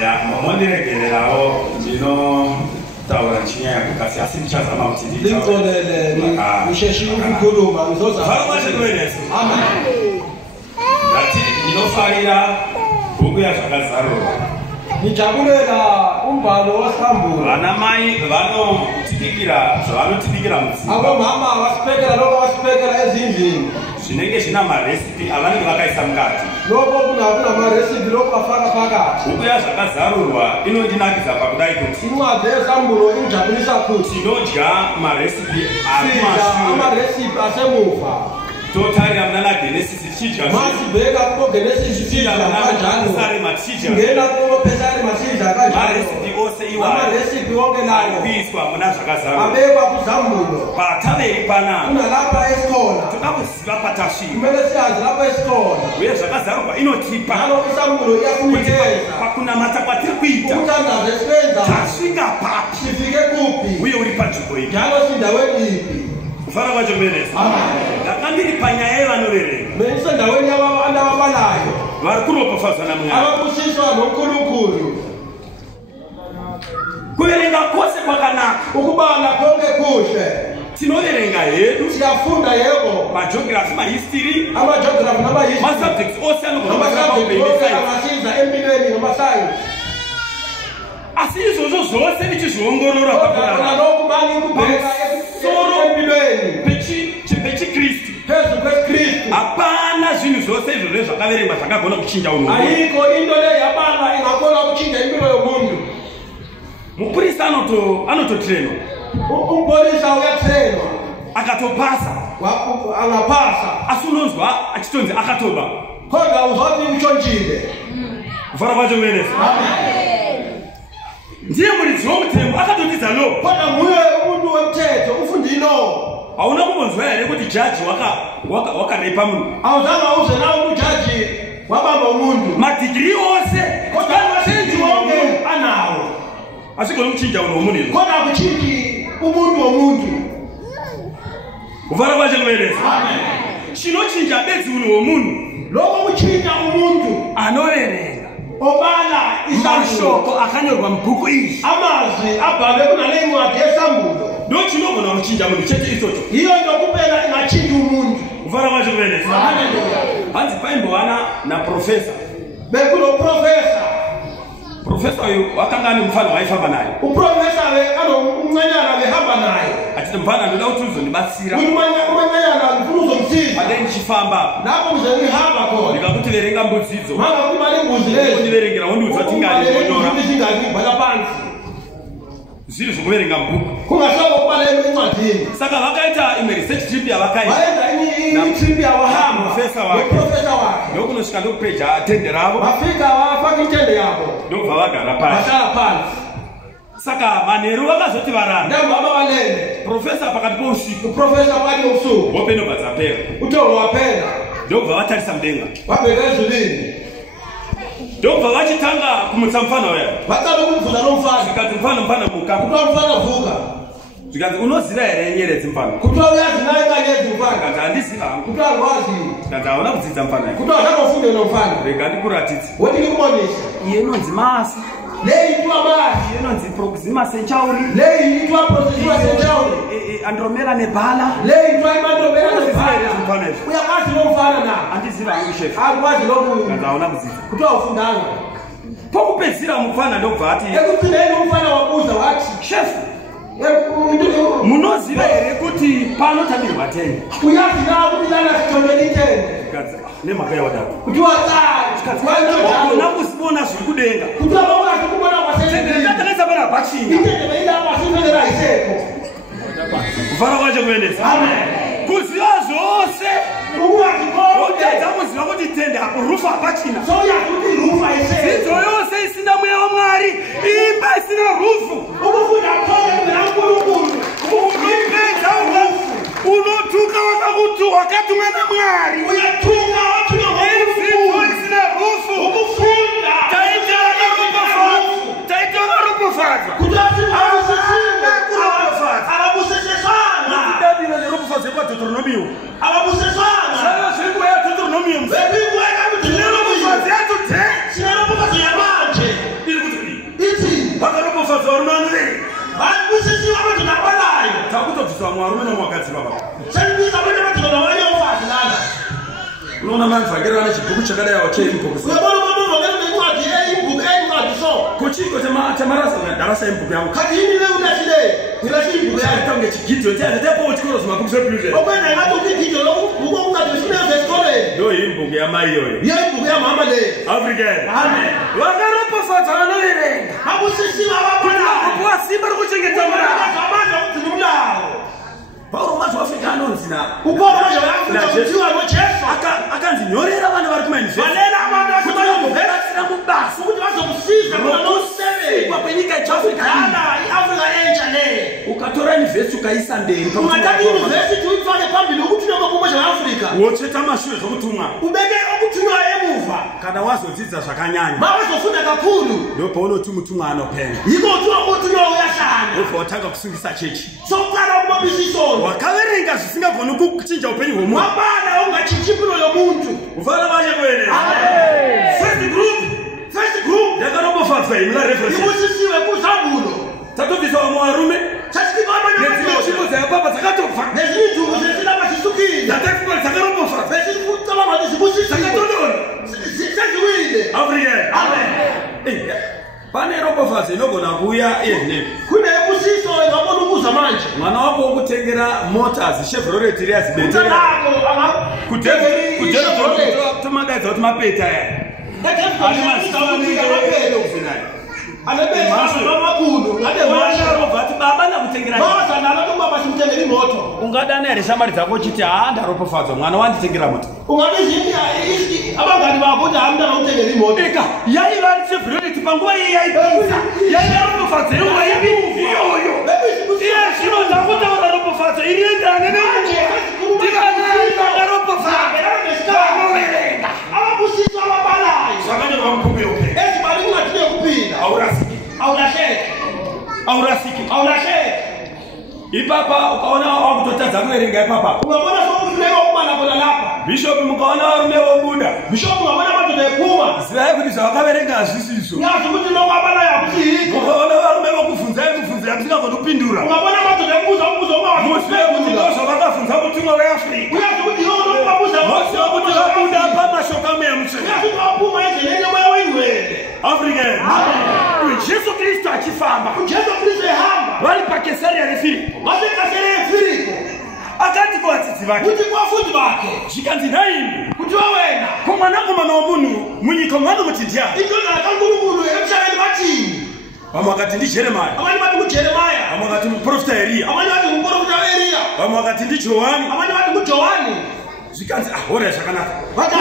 Ya, mondiregeleraho jino taura chinya kukasi asichaza mautidi. Linkolele nisheshiwe ukukhuluma ngizoza. Farmashe kwenesi. Amen. Ngati ndinofarira bhuku yazvakazarurwa. Nijabulela umbhalo wasihambula. Vana mai vanotibikira zvavanotibikira mudzimba. Abo mama vasipekera lokho vasipekera ezindlini. Zvinenge zvina marecipe avanenge vakaisa mukati. Lokho kuna marecipe lokho afaka phakathi. Bhuku yazvakazarurwa inondinakidza pakudai kuti incwadi yesambulo injabulisa futhi. Tinodya marecipe amarecipe asemuva. Totarira mnana Genesis tichidya masibheka kubo Genesis tichidya kanjalo. Ngena kubo Pesari machidya kanjalo. Marecipe ose iwayo. Amarecipe wonke layo kuiswa muna zvakazarurwa. abekwa kuzambulo. Pataveri panapa Kunalapha esikhona. todakuziva patasvika. Kumele siyazi lapha esikhona. Uye zvakazarurwa inotipa Nalo isambulo iyakunikeza. pakunamata kwatiri kuita Ukuthandaza esibenza. tasvika papi Sifike kuphi. uye uri panzvimbo iyi. Njalo sindaweni iphi. Kufana kwacho mberesa. Ndanga ndiri panyaya yevanoverenga. Bengisendaweni yabantu ababalayo. Vari kuropafadzwa naMwari. Ababusiswa noNkulunkulu. Kuverenga kwose kwakanaka. Ukubala konke kuhle. Tinoverenga hedu Siyafunda yebo. mageography, mahistory, Ama-geography nama-history. masubjects ose anogona Ama-subject kubaisa. amasiza empilweni ngamasayensi. Asi izvozvo zvose nichizviongorora Kodwa pakurarama lokhu mangikubheka empilweni. pechikristu Phezu kweKristu. hapana zvinhu zvose izvozvo zvakaverengwa zvakagona kuchinja unhu. Ayikho into leyo yabanga ingakona ukuchinja impilo yomuntu. Muprista anototrenwa Umpolisa uyatrenwa. akatopasa Angapasa. asi unonzwa achitonzi akatoba. Kodwa uzothi utshontshile. Kufara kwacho mwenesa. Ndiye muridzi womutemo akatotidza lo. Kodwa nguye umuntu wemthetho ufundile lo. Hauna kumbonzwa here kuti jaji wakarepa munhu. Awuzange uze nawo ujaji wabamba umuntu. Madigiri ose Kodwa abasenzi wonke anawo. asigona kuchinja unhu womunhu. Kodwa akuchinji umuntu womuntu. Kufara kwacho mwenesa. Chinochinja bedzi unhu womunhu Lokho kuchinja umuntu anoverenga obala mashoko akanyorwa mubhuku iri. amazwi abhalwe kunale ncwadi yesambulo. Ndo chinogona kuchinja munhu chete ichocho. Iyo nto kuphela ingachinja umuntu. Kufara kwacho mwenesa. Hanzi paimbovana naprofesa. Bekulo profesa. Profesa uyu wakanga ane mufana waifamba naye. Uprofesa umncanyana behamba naye. Achiti mufana ndoda kuti uzondibatsira. Umncanyana ngifuna uzomsiza. Padai ndichifamba Lapho kuze ngihamba khona. ndikakuti verenga mbudzidzo. Manga kuti mali imbuzi lezi. Undiverengera wondiudza kuti ngandinonyora. Ndingazibhala phansi. Zviri zvokuverenga mubhuku. Kungasoko kubaleka encwadini. Saka vakaita imwe research trip yavakaita. Wayenza trip yawahamba. Profesa wake. Profesa wake. Ndokunosvika ndokupeja tende ravo. Wafika wafaka intende yabo. Ndobva vagara pasi. Wahlala phansi. Saka manheru vakazoti varanda. Ndambama balele. Profesa pakati pousiku. Uprofesa wakati ubusuku. Hope ndobva dzapera. Utoro waphela. Ndobva vatarisa mudenga. Wabheka ezulwini. Ndobva vachitanga kumutsa mufana uya. Vaqala ukumvula lo mfana. Zvikati mufana muka. Kuthiwa mfana vuka. Zvikati unoziva here nyeredzi mufana. Kuthiwa uyazi naye kanyezi mfana. Zvikati handiziva. Kuthiwa alwazi. Zvikati hauna kudzidza mufana. Kuthiwa zvakafunde lo mfana. Rega ndikuratidze. Woti ngikubonise. Iye inonzi Masi. Leyi ithiwa Masi. Iye inonzi Proxima Centauri. Leyi ithiwa Proxima Centauri. Andromeda Nebala. Leyi ithiwa iMandromeda Unoziva here Nebala. mufana izvi. Uyakwazi lo mfana na. Handiziva hangu chef. Akwazi lokhu. Zvikati hauna kudzidza. Kuthiwa ufundanga. Pokupedzisira mufana ndobva ati Ekuphineni umfana wabuza wathi. chef munoziva here kuti panotambirwa tende. Uyazi na ukuthi lana sithombeni itende. Nemhaka yawadaro. Kuthiwa cha. Ona kusibona zviri kudenga. Kuthiwa ungazi kubona kwasendeni. Takaisa pana pachina. Itende beyilapha sivela isekho. Kufara kwacho kuendesa. Amen. Kuziva zvose. Ukwazi konke. Utadza kuziva kuti tende apo rufu hapachina. So uyazi ukuthi rufa isekho. Dzidzo yose isina mweya waMwari. Imba isina rufu. Ukufunda konke kuna uNkulunkulu. Unopedza unotuka wakakuti wakatumwa naMwari. Uyathuka wathuma Dzidzo isina rufu. ukufunda. Taita varopofadza. Kuthiwa ababusesesana. Dabiro neropofadza kwaDeuteronomio. Ababusesana. Saka zviri kuya Deuteronomium. Bebikuweka kuti Neropofadza yacho te. sinaropofadza yamanje. Iri kuti mwarume nomwakadzi baba. Sendisa bana batona wale ofazi lana. Unoona manzvakira ane chibhuku chakadai wache imbox. Uyabona mama ngeke nencwadi eyibhuku eyincwadi so. Kuchiko chamarasa darasa imbox yangu. Kati yini le unashile? Ngilashile imbox yangu Kange chigidzo ntiyaze tepo uchikoro zimabhuku zvebuze. Okwenda ngathi ukigidzo lokubuka ungathi usineze esikoleni. Ndo imbox yamai yoyo. Ye imbox yamama le. African. Amen. Wakaropofadza vanoverenga. Abusisiwa abapana. Kupuwa simba rikuchengeta murava. Abana ukuthi umlawo. Paulo mazvaafrika anonzi na. Uporo mazvaafrika kutiwa nojesu. Akanzinyorera vana vari kumainivhesiti. Vanena abantu vakubatsira mubasa ukuthi bazokusiza bona nosebenza. Kwa kwenyika yeAfrika. Yana iAfrika entsha le. Ukatora yunivhesiti ukaisa mberi. Ungathatha yunivhesiti uyifake phambili ukuthi unokuma zveAfrika. Wocheta mashure zvokutumwa. Ubeke okuthunwa emuva. Kana wazodzidza zvakanyanya. Mawazofunda kakhulu. Ndo paunoti mutumwa anopenga. Yiko uthiwa uyahlanya. Ndobva watanga kusungisa chechi. Sokuqala ukubambisa isono. Wakaverenga zvisingagoni kuchinja upenyu hwomunhu. Wabala ungachinji impilo yomuntu. Ufana vache kuverenga. First group. Yakaropofadzwa imina reference. Ibusisiwe kuZabulo. Tatobvisa vamwe varume. Tachitika abanye netsvimbo dzayapapa dzakatobva. Nezvinhu zvesilamba zvisukile. Dzatafikwa dzakaropofadza. Zvisikucabanga kuti zibusisiwe. Dzakatodona. Seziwile. African. Amen. Pane ropofadzo inogona kuuya iyenepi. Kune busiso ingabona ukuza manje. Mwana wako wokutengera mota ziChevrolet Irias Betera. Nako kudhera tomagaidza kuti mapeta aya. Ungadana here shamwari dzako uchiti ndaropofadzwa mwana wanditengera moto. Eka yaiva Chevrolet panguva iyi yaipinza. Yaiva ropofadzo yenguva ipi iyoyo. Iye zvino ndakutaura ropofadzo iriendane nemunhu. Ndikanaiva ropofadzo. Vanoverenga. Abusiswa ababalayo. Zvakanyorwa mukumbiro pe. Ezibali kungatine kupinda. Aurasiki. Aurasheke. Aurasiki. Aurasheke. Ipapa ukaona wakutotadza kuverenga ipapa. Ungabona sokufuneka ukubala bona lapha. Bishop mukaona varume vobuda. Bishop ungabona madoda ephuma. Zivai kuti zvavakaverenga hazvisiso. Nyazi kuti lokubalayo akusiiko. Ukaona varume vokubvunzai musingagoni kupindura. Ungabona madoda ekubuza Muzive kuti ndozvavakafunza mutumwa weAfrica. Uyazi kuti iwo nokubabuza. Muzive kuti vabuda pamashoko aMweya-Mutsvene. Uyazi kuti waphuma endleleni yomoya wengcwele. African. Jesu Kristu achifamba. Jesu Kristu ehamba. Vari paKesaria reFilipo. Vasekasere eFilipo. Akati kuvadzidzi vake. Kuti kuvafundi vake. Zvikanzi naimi. Kuti wawena. Komwanakomana womunhu munyika mwanomoti ndiani. Indodana kaNkulunkulu emhlabeni vatini. Vamwe vakati ndiJeremia. Abanye vati nguJeremia. Vamwe vakati muprofita Eria. Abanye vati nguprofita Eria. Vamwe vakati ndiJohani. Abanye vati nguJohani. Zvikanzi ahora zvakanaka. Vati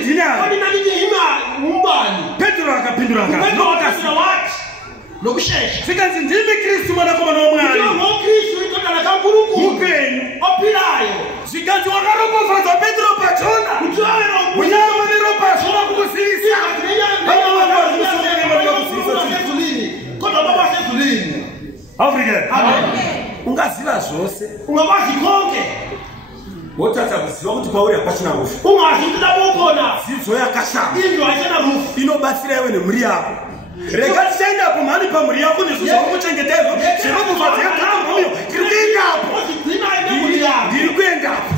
ndinani. Vati nanditi ima umbani. Petro akapindura akati. Nokasira wati. Nokushesha. Zvikanzi ndimi Kristu mwanakomana waMwari. Ndiwo Kristu indodana kaNkulunkulu. Mupenyu. Ophilayo. Zvikanzi wakaropofadzwa Petro pachona. Kuti wawena munyama neropa zvona kukuzivisa. Kodwa baba sezulwini. African. Amen. Ungaziva zvose. Ungakwazi konke. Wotadza kuziva kuti pauri hapachina rufu. Ungazi kuti lapho ukhona. Dzidzo yakashama. Indlu haisina rufu. Inobatsira iwe nemhuri yako. Rega tichaendapo mhani pamhuri yako nezvo zvakuchengetedzwa. Zvinokufadza yakatambamiyo. Ndiri kuendapo. Ndiri kuendapo.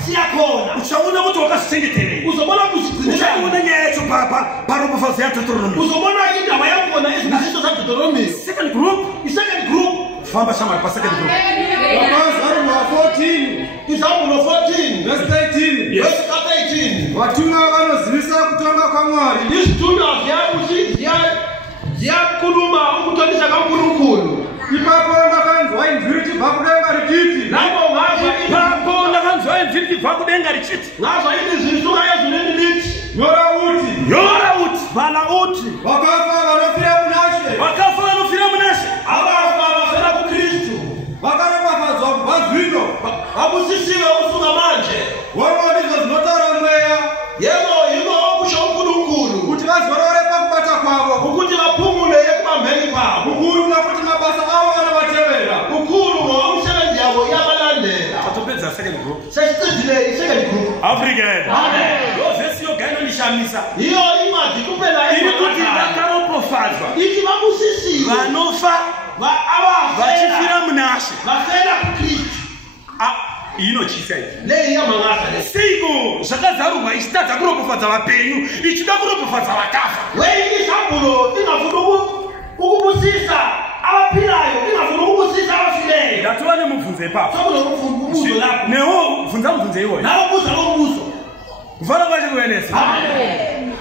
Uchaona kuti wakazvichengeterei. Uchaona nyaya yacho paropofadzo yaDeuteronomy. Indaba yakona ezvidzidzo zvaDeuteronomy. Second group. Second group. Famba shamwari pa-second group. Zabulo 14. Zabulo 14. Verse 13. Verse 18. Vatumwa vanozivisa kutonga kwaMwari. Izithunywa ziyakhuluma ukutondisa kaNkulunkulu. Ipapo ndakanzwa inzwi richibva kudenga richiti. Lapho ngazwa ipapo ndakanzwa inzwi richibva kudenga richiti. Ngazwa ilizwi lisuka ezulwini lithi. Nyora uti. Nyora uti. Bhala uthi. Vakafa vanofira munashe. Vakafa vanofira munashe. Abafa vafela kuKristu. Vakaropafadzwa kubva zvino. Vabusisiwe kusuka manje. Wongo ndizvo zvinotaura Mweya. Yiko okusho uNkulunkulu. Kuti vazorore pakubata kwavo. Ukuthi vaphumule ekubambeni kwabo. Ukuru nakuti mabasa avo vanovatevera. Ukuru ngoba yabo iyabalandela. Tatopedza second group. Sesiqedile second group. African. Amen. Lo vesi yogayino ndishamisa. Iyo incwadi kuphela iri kuti vakaropofadzwa. Ithi babusisiwe. Vanofa. Abafa. Vachifira munashe. Vafela kuKristu. inochisei leyi yamangasa siko zvakazarurwa ichitadza kuropofadza vapenyu ichida kuropofadza vakafa weyi izambulo ingafuna ukubusisa abaphilayo ingafuna ukubusisa abafileyo ndatova nemubvunzo ipapo sokunomubuzo lapho newo bvunza mubvunzo iwoyo nawo buza lombuzo kufana kwachikuenesa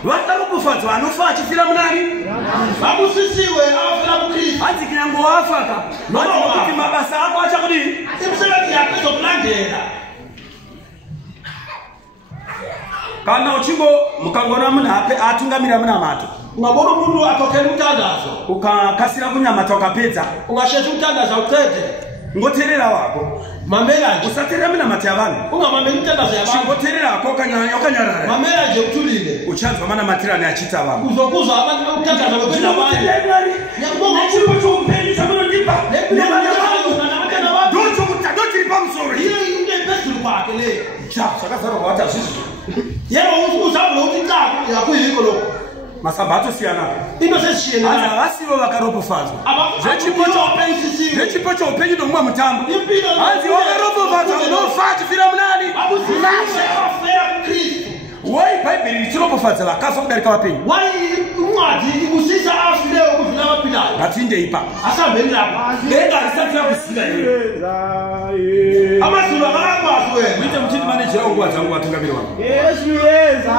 vakaropofadzwa anofa achifira munani vabusisiwe abafira mukristu hanzi kinyango wafaka kuti mabasa ako achakudini imisebenzi yakhe izokulandela kana uchingo mukangona munhu atungamira munamato ungabona umuntu atokela umthandazo ukakasira kunyamata ukapedza ungasheshe umthandazo uqede ngoterera wako mamela nje usaterera munamato yavanhu ungamameli umthandazo yabantu chingotererako ukanyarara mamela nje uthulile uchanzwa manamatirani achita vanhu uzokuzwa abantu umthandazo bephela abanye nechiripo choupenyu chamunondipa ndotiri pamusoro iyo into ephezulu kwakhe leyo zvakazarwa wati hazvizvi yebo uzambulo ukuthi incaku yakuyiko lokho masabhato siyana into sezishiyenana havasivo vakaropofadzwa zvechipo choupenyu nomumwe mutambo hanzi wakaropofadzwa unofa achifira munani abafera kukristu wai bhaibheri richiropofadza vakafa kudarika vapenyu wai incwadi ibusisa abafileyo ukudlula abaphilayo ngatiinde ipapo asihambeni lapha ngenga risatira kuziva amazulu akakwazi wena muite muchiti manejera nguva dzangu vatungamiri wangu Yesu yeza.